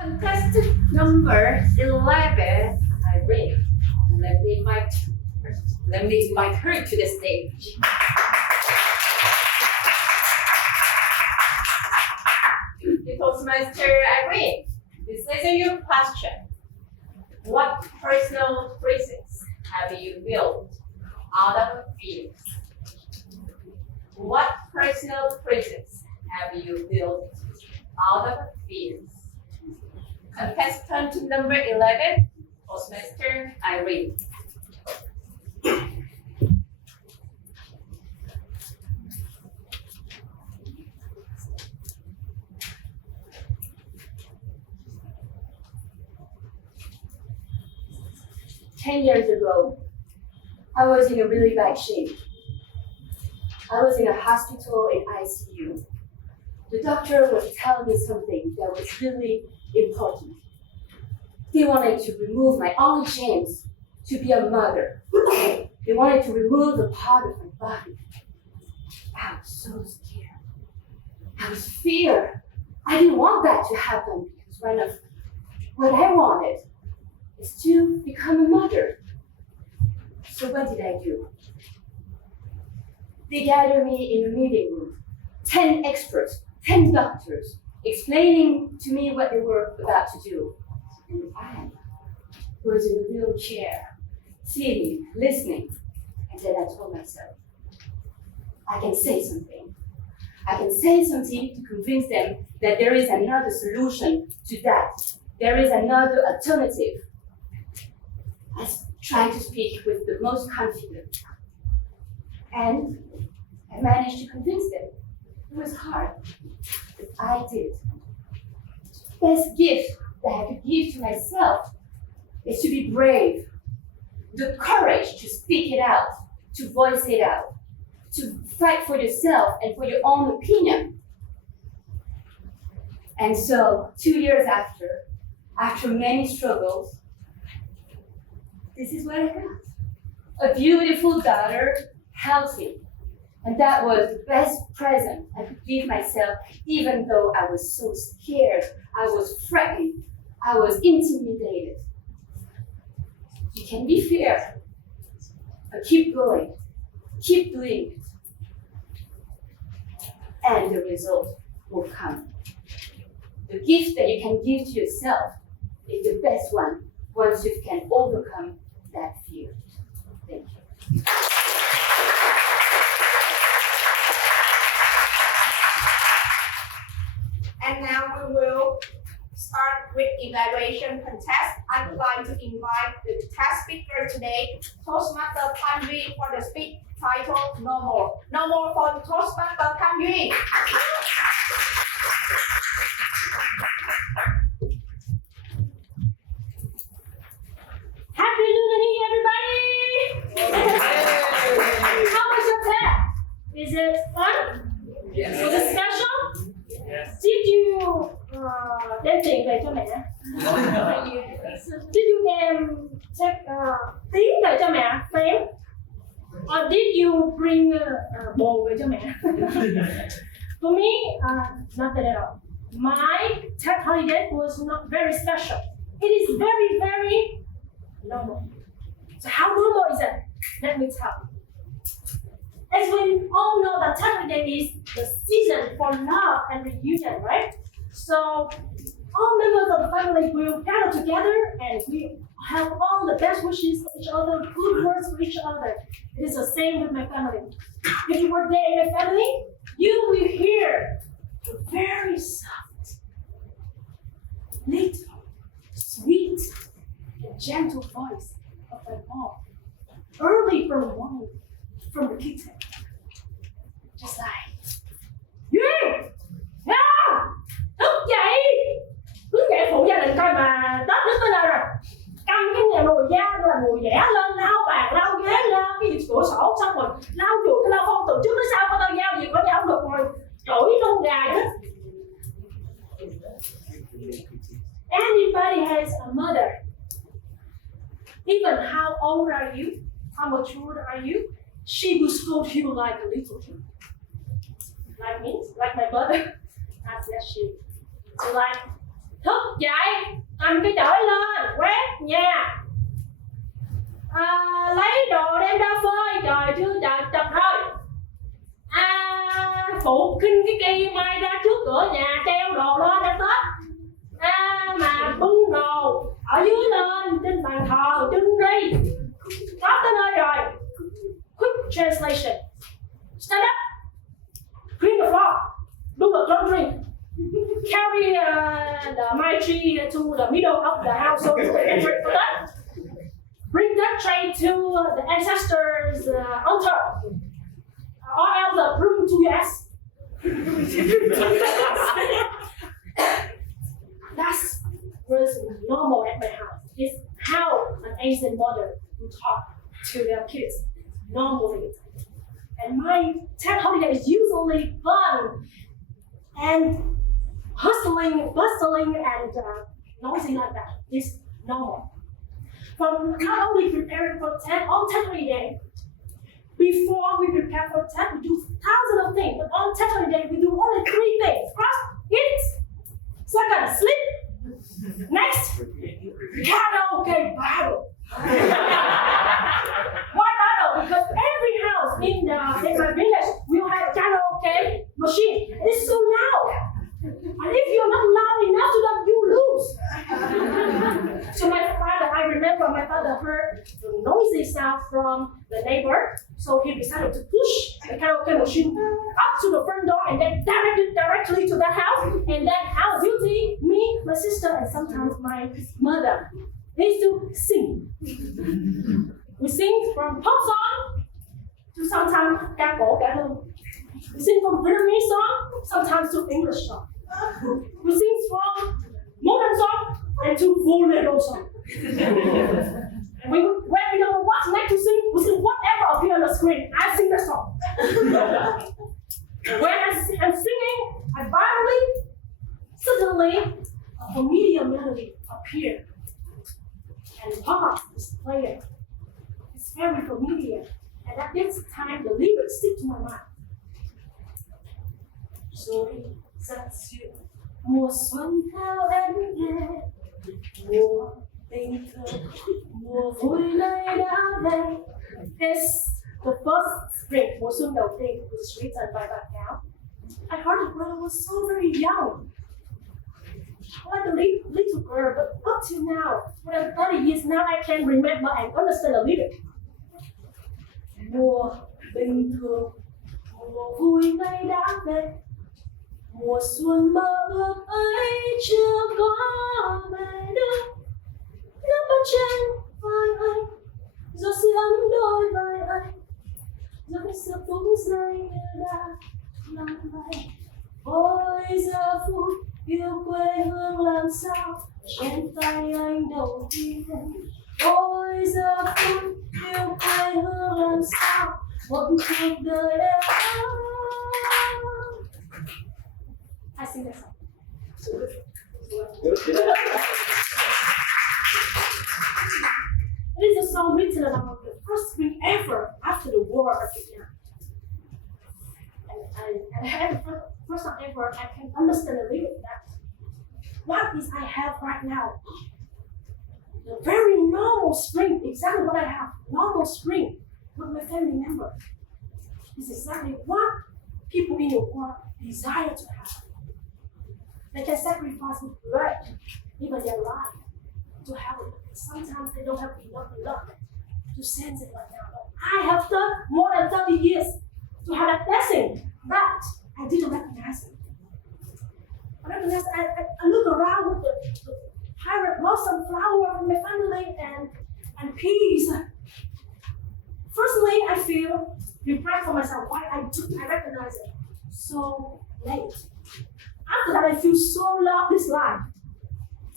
Contestant number 11, Irene. Let me invite her to the stage. The Toastmaster Irene, this is your question. What personal phrases have you built out of fears? What personal phrases have you built out of fears? Contestant number 11, Toastmaster Irene. Ten years ago, I was in a really bad shape. I was in a hospital in ICU. The doctor was telling me something that was really important. They wanted to remove my only chance to be a mother. They wanted to remove the part of my body. I was so scared. I was feared. I didn't want that to happen because one of what I wanted is to become a mother. So what did I do? They gathered me in a meeting room, 10 experts, 10 doctors, explaining to me what they were about to do. And I was in a wheelchair, sitting, listening. And then I told myself, I can say something. I can say something to convince them that there is another solution to that. There is another alternative. I tried to speak with the most confidence. And I managed to convince them. It was hard, but I did. The best gift that I could give to myself is to be brave. The courage to speak it out, to voice it out, to fight for yourself and for your own opinion. And so, 2 years after many struggles, this is what I got. A beautiful daughter, healthy. And that was the best present I could give myself, even though I was so scared, I was frightened, I was intimidated. You can be feared, but keep going, keep doing it. And the result will come. The gift that you can give to yourself is the best one once you can overcome that fear. Thank you. And now we will start with evaluation contest. I would like to invite the test speaker today, Toastmaster Tan Yui, for the speech titled No More. No More for Toastmaster Tan Yui. Happy New Year, everybody! How was your test? Is it fun? Yes. Was it special? Yes. Did you đem tiền về cho mẹ? Did you take tiếng về cho mẹ? Phém? Or did you bring bồ về cho mẹ? For me, nothing at all. My tech holiday was not very special. It is very, very normal. So how normal is it? Let me tell you. As we all know that tech holiday is the season for love and reunion, right? So all members of the family will gather together and we have all the best wishes for each other, good words for each other. It is the same with my family. If you were there in a family, you will hear a very soft, little, sweet, and gentle voice of my mom, early from the morning, from the kitchen. Just like, Duyên! Yeah! Thức dậy! Cứ dậy phụ gia đình coi mà Tết đến tới nơi rồi. Cầm cái nhà nồi da là ngồi vẽ lên, lau bàn, lau ghế, lau cái gì cửa sổ, xong rồi lau chùi cái lau phong từ trước tới sau, có tao giao gì có nhau được rồi. Chổi lông gà hết. Anybody has a mother. Even how old are you? How mature are you? She will scold you like a little kid. Like me, like my mother. Yes, she. So like, thức dậy, cầm cái chổi lên quét nhà, lấy đồ đem ra phơi, trời chưa trời chật thôi, phụ kinh cái cây mai ra trước cửa nhà treo đồ lên cho Tết, mà bưng đồ ở dưới lên trên bàn thờ trưng đi, có tới nơi rồi. Quick translation: stand up, clean the floor, do the laundry, carry the my tree to the middle of the house so to enter for that. Bring that tray to the ancestors' altar, or else bring to US. That's was normal at my house. It's how an Asian mother would talk to their kids normally. And my Tet holiday is usually fun and bustling, and noisy like that. It's normal. From not only preparing for Tet on Tet holiday, before we prepare for Tet, we do thousands of things. But on Tet holiday, we do only 3 things. First, eat. Second, sleep. Next, karaoke battle. Why battle? Because every house in my village will have karaoke machine. It's so loud. And if you're not loud enough to them, you lose. So I remember my father heard the noisy sound from the neighbor. So he decided to push the karaoke machine up to the front door and then directly to that house. And then our duty, me, my sister, and sometimes my mother, is to sing. We sing from pop song to sometimes ca cổ cải lương. We sing from Vietnamese song, sometimes to English song. We sing from modern song and to bolero song. And when we don't know what's next to sing, we sing whatever appears on the screen. I sing that song. When I'm singing, I finally, suddenly, a familiar melody appeared. And Papa is playing. It's very familiar. And at this time, the lyrics stick to my mind. Rồi giặt dịu mùa xuân theo em về, mùa tình thương, mùa vui nay đã về. It's the first spring, mùa xuân đầu tiên, was written by Bạch Cáo. I heard it when I was so very young. Like a little girl, but up to now, when I'm 30 years now, I can remember and understand the lyric. Mùa bình thường, mùa vui nay đã về, mùa xuân mơ ước ấy chưa có về đâu. Nắm bắt trên vai anh, gió sưởi ấm đôi vai anh, gió sưởi phút giây như đã năm nay. Ôi giờ phút yêu quê hương làm sao trên tay anh đầu tiên. Ôi giờ phút yêu quê hương làm sao một cuộc đời đã. I sing that song. It is a song written about the first spring ever after the war began. And the first time ever I can understand the lyric that what is I have right now. The very normal spring, exactly what I have, normal spring with my family member. Is exactly what people in the world desire to have. They can sacrifice with blood, even their life, to have it. Sometimes they don't have enough luck to sense it right now. But I have done more than 30 years to have that blessing, but I didn't recognize it. I look around with the pirate blossom flower in my family and peace. Firstly, I feel regret for myself why I recognize it so late. After that, I feel so loved this life.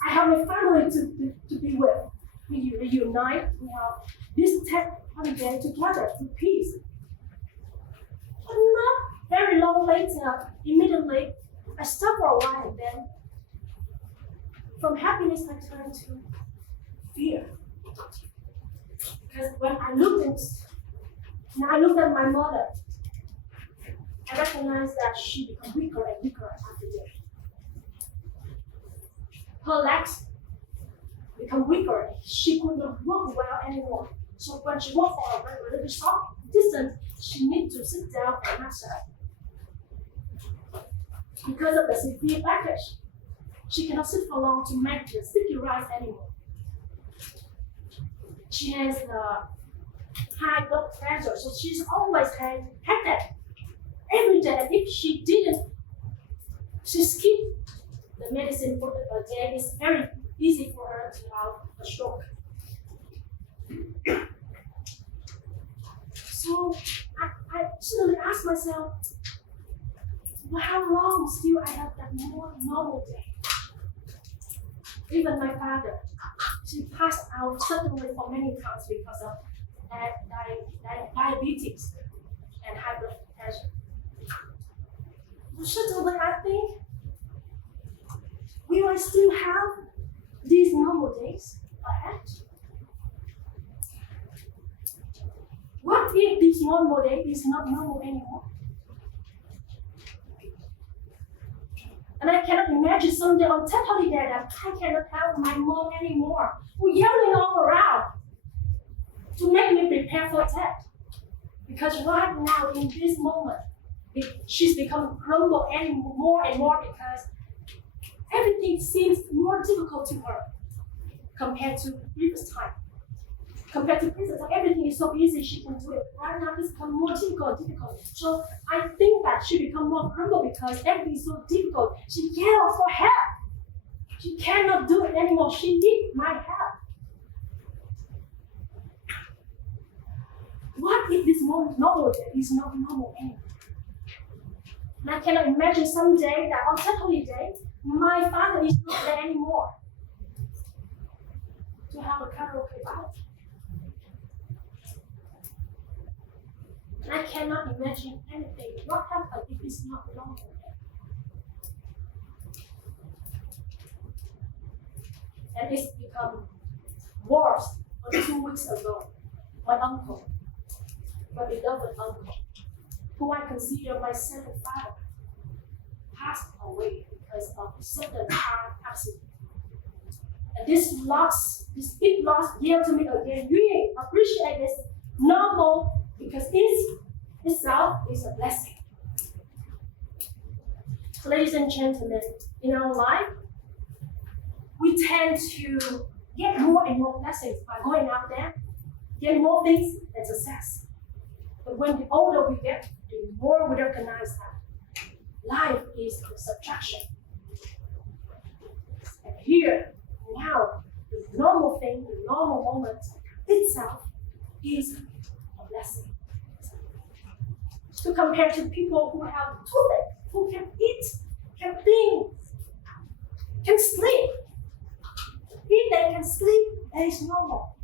I have my family to be with. We reunite. We have this holiday together in peace. But not very long later, immediately, I stopped for a while and then from happiness I turned to fear. Because when I looked at my mother, I recognized that she became weaker and weaker after day. Her legs become weaker. She could not walk well anymore. So when she walked for a very short distance, she needs to sit down and rest. Because of the severe backlash, she cannot sit for long to make the sticky rice anymore. She has high blood pressure, so she's always had headache every day. And if she skipped the medicine for a day, it's very easy for her to have a stroke. So I suddenly asked myself, well, how long still I have that more normal day? Even my father, she passed out suddenly for many times because of diabetes and high blood pressure. Suddenly I think, will I still have these normal days ahead? What if this normal day is not normal anymore? And I cannot imagine someday on that holiday that I cannot have my mom anymore, who yelling all around to make me prepare for that. Because right now, in this moment, she's become grumble more and more because everything seems more difficult to her compared to previous time. Compared to previous time, everything is so easy, she can do it. Right now, it's become more difficult. So I think that she become more grumble because everything is so difficult. She yells for help. She cannot do it anymore. She needs my help. What if this normal day is not normal anymore? And I cannot imagine someday that on that holiday, my father is not there anymore to have a karaoke party. And I cannot imagine anything. What happens if it's not normal? And it's become worse. Only 2 weeks ago, my uncle, my beloved uncle, who I consider my second father, passed away because of a sudden car accident. And this big loss yelled to me again, really appreciate this normal because itself is a blessing. So ladies and gentlemen, in our life, we tend to get more and more blessings by going out there, get more things and success. But when the older we get, the more we recognize that life is a subtraction. And here, now, the normal thing, the normal moment itself is a blessing. To compare to people who have toothache, who can eat, can think, can sleep. If they can sleep, it is normal.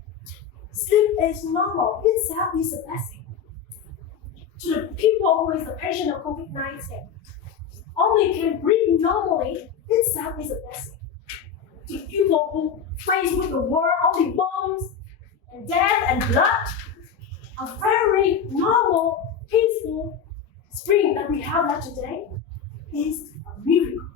Sleep is normal. Itself is a blessing. To the people who is the patient of COVID-19, only can breathe normally, itself is a blessing. To people who face with the world, only bones and death and blood, a very normal, peaceful spring that we have like today is a miracle.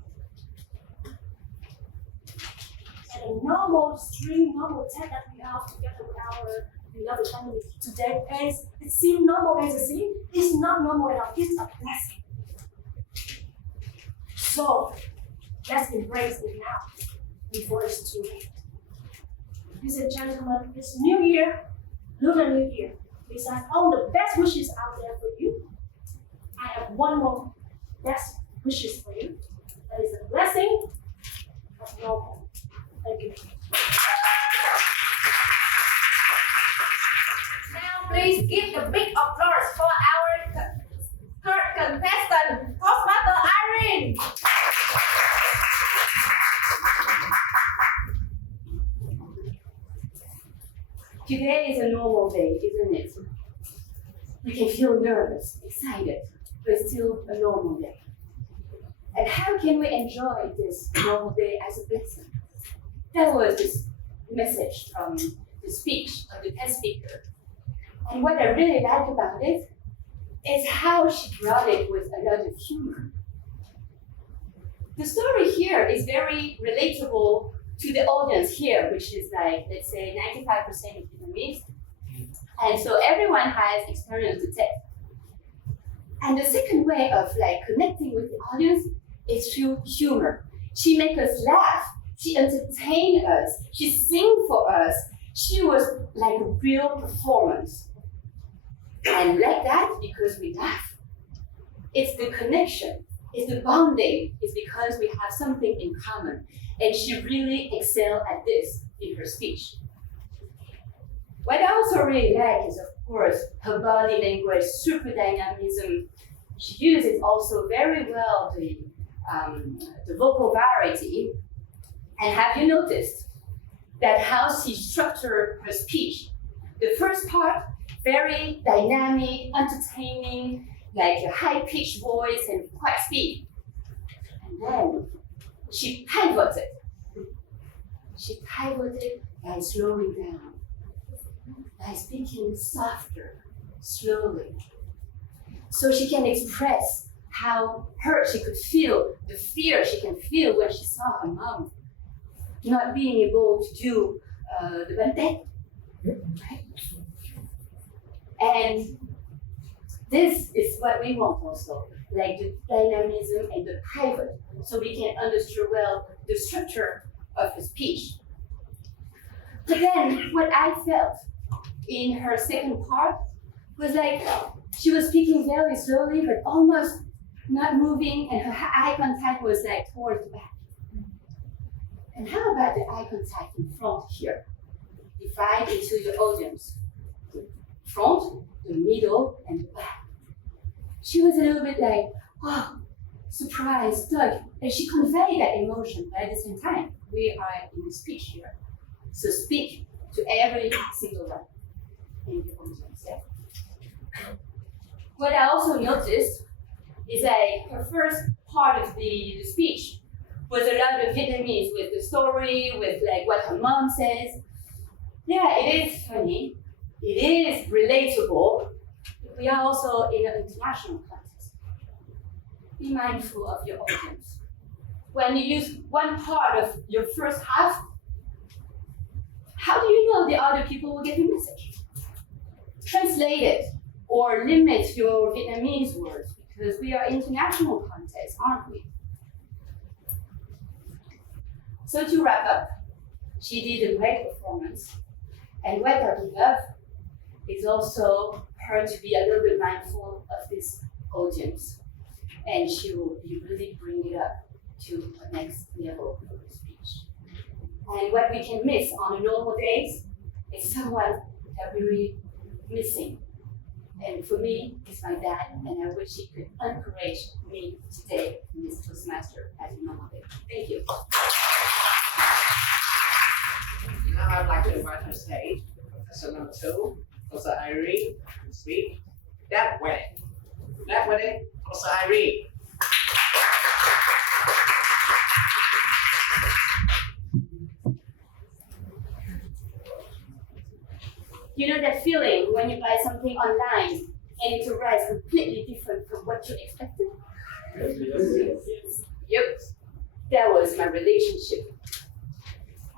And a normal spring, normal death that we have together with our beloved family today is, it seems normal as a sin, it's not normal at all, it's a blessing. So, let's embrace it now, before it's too late. Ladies and gentlemen, it's New Year, Lunar New Year. Besides all the best wishes out there for you, I have one more best wishes for you. That is a blessing of normal. Thank you. Now, please give the big applause for our third contestant, Toastmaster Irene. Today is a normal day, isn't it? You can feel nervous, excited, but it's still a normal day. And how can we enjoy this normal day as a blessing? That was this message from the speech of the test speaker. And what I really like about it is how she brought it with a lot of humor. The story here is very relatable to the audience here, which is like, let's say 95% of Vietnamese. And so everyone has experienced the text. And the second way of like connecting with the audience is through humor. She makes us laugh, she entertained us, she sing for us. She was like a real performance. And like that, because we laugh, it's the connection, it's the bonding, it's because we have something in common. And she really excelled at this in her speech. What I also really like is, of course, her body language, super dynamism. She uses also very well the vocal variety. And have you noticed that how she structured her speech? The first part, very dynamic, entertaining, like a high-pitched voice and quiet speed. And then she pivoted. She pivoted by slowing down, by speaking softer, slowly. So she can express how hurt she could feel, the fear she can feel when she saw her mom not being able to do the bantay, right? And this is what we want also, like the dynamism and the pivot, so we can understand well the structure of her speech. But then what I felt in her second part was like she was speaking very slowly, but almost not moving, and her eye contact was like towards the back. And how about the eye contact in front here? Divide into the audience. The front, the middle, and the back. She was a little bit like, oh, surprised, stuck, and she conveyed that emotion, but at the same time, we are in the speech here. So speak to every single one in the audience. Yeah? What I also noticed is that her first part of the speech was a lot of Vietnamese with the story, with like what her mom says. Yeah, it is funny, it is relatable. We are also in an international context. Be mindful of your audience. When you use one part of your first half, how do you know the other people will get the message? Translate it or limit your Vietnamese words, because we are international context, aren't we? So to wrap up, she did a great performance. And what I love is also her to be a little bit mindful of this audience. And she will really bring it up to the next level of her speech. And what we can miss on the normal days is someone that we're really missing. And for me, it's my dad, and I wish he could encourage me today in this Toastmaster as a normal day. Thank you. Now I'd like to invite on stage Professor number 2, Professor Irene, to speak. That wedding, Professor Irene. You know that feeling when you buy something online and it arrives completely different from what you expected? Yep, that was my relationship.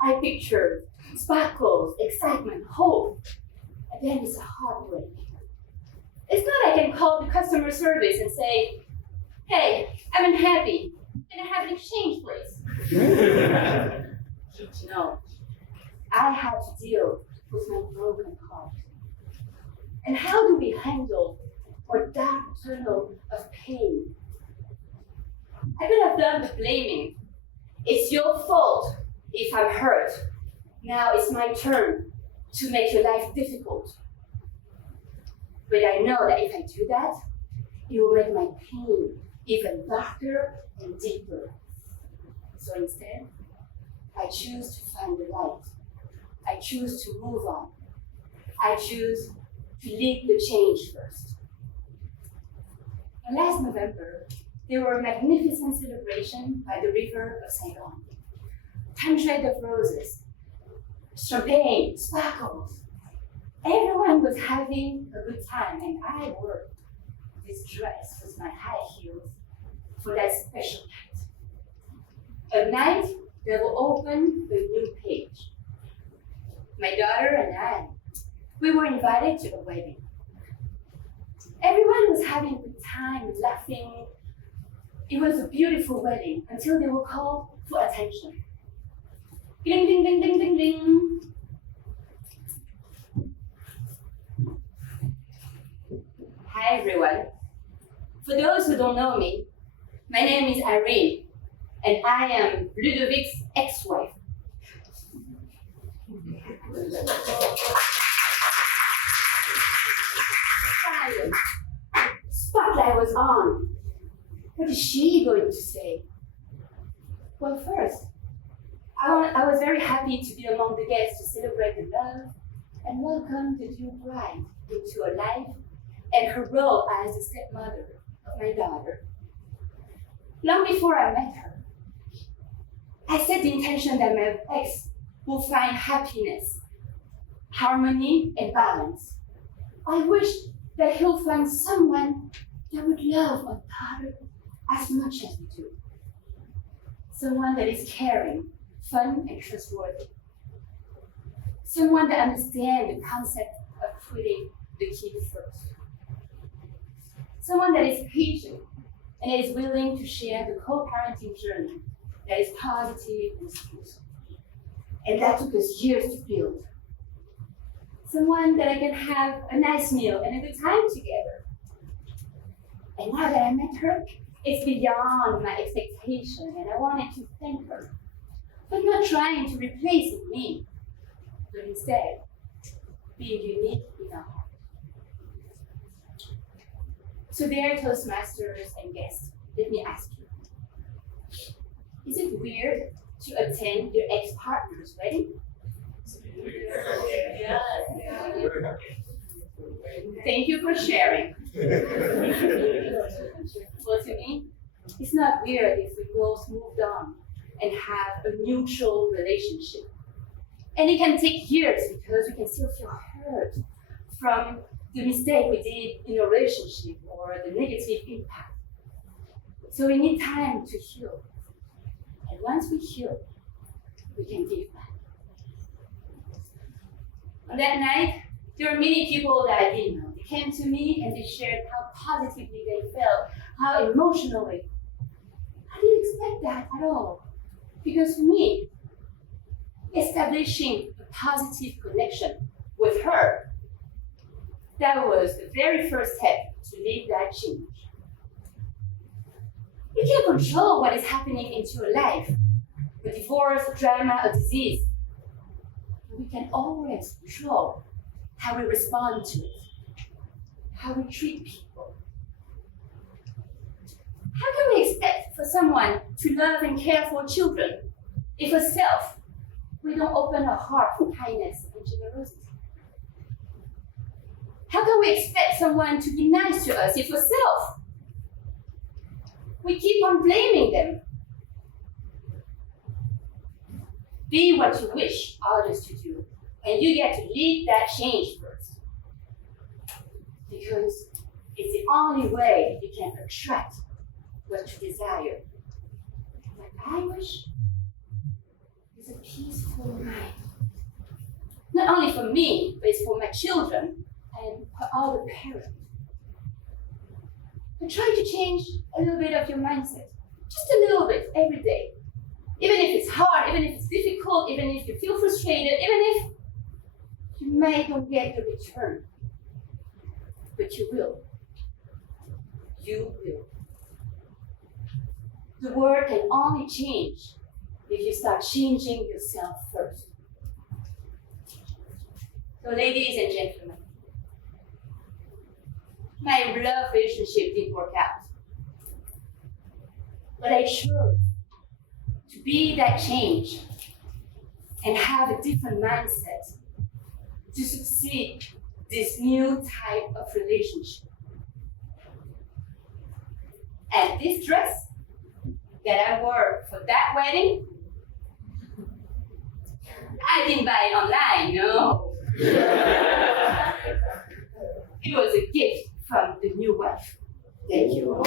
I pictured sparkles, excitement, hope, and then it's a heartbreak. It's not I can call the customer service and say, hey, I'm unhappy. Can I have an exchange, please? No, I had to deal with my broken heart. And how do we handle our dark tunnel of pain? I could have done the blaming. It's your fault if I'm hurt. Now it's my turn to make your life difficult. But I know that if I do that, it will make my pain even darker and deeper. So instead, I choose to find the light. I choose to move on. I choose to lead the change first. And last November, there were a magnificent celebration by the river of Saigon. Hundreds of roses, champagne, sparkles. Everyone was having a good time, and I wore this dress with my high heels for that special night. A night that will open a new page. My daughter and I, we were invited to a wedding. Everyone was having a good time, laughing. It was a beautiful wedding until they were called for attention. Ding, ding, ding, ding, ding, ding. Hi, everyone. For those who don't know me, my name is Irene, and I am Ludovic's ex-wife. Spotlight was on. What is she going to say? Well, first, I was very happy to be among the guests to celebrate the love and welcome the new bride into her life and her role as the stepmother of my daughter. Long before I met her, I set the intention that my ex will find happiness, harmony, and balance. I wish that he'll find someone that would love our daughter as much as we do. Someone that is caring, fun, and trustworthy. Someone that understands the concept of putting the kid first. Someone that is patient and is willing to share the co-parenting journey that is positive and smooth. And that took us years to build. Someone that I can have a nice meal and a good time together. And now that I met her, it's beyond my expectation, and I wanted to thank her, but not trying to replace me, but instead being unique in our heart. So dear Toastmasters and guests, let me ask you, is it weird to attend your ex-partner's wedding? Yes. Thank you for sharing. Well, to me, it's not weird if we both moved on and have a neutral relationship. And it can take years because we can still feel hurt from the mistake we did in a relationship or the negative impact. So we need time to heal. And once we heal, we can give back. On that night, there were many people that I didn't know. They came to me and they shared how positively they felt, how emotionally. I didn't expect that at all. Because for me, establishing a positive connection with her, that was the very first step to lead that change. We can't control what is happening into your life, a divorce, drama, a disease. But we can always control how we respond to it, how we treat people. How can we expect for someone to love and care for children if ourselves we don't open our heart for kindness and generosity? How can we expect someone to be nice to us if ourselves we keep on blaming them? Be what you wish others to do, and you get to lead that change first. Because it's the only way you can attract what you desire. What I wish is a peaceful mind. Not only for me, but it's for my children and for all the parents. But try to change a little bit of your mindset. Just a little bit every day. Even if it's hard, even if it's difficult, even if you feel frustrated, even if you may not get the return. But you will. You will. The world can only change if you start changing yourself first. So ladies and gentlemen, my love relationship didn't work out. But I chose to be that change and have a different mindset to succeed this new type of relationship. And this dress that I wore for that wedding, I didn't buy it online, no. It was a gift from the new wife. Thank you.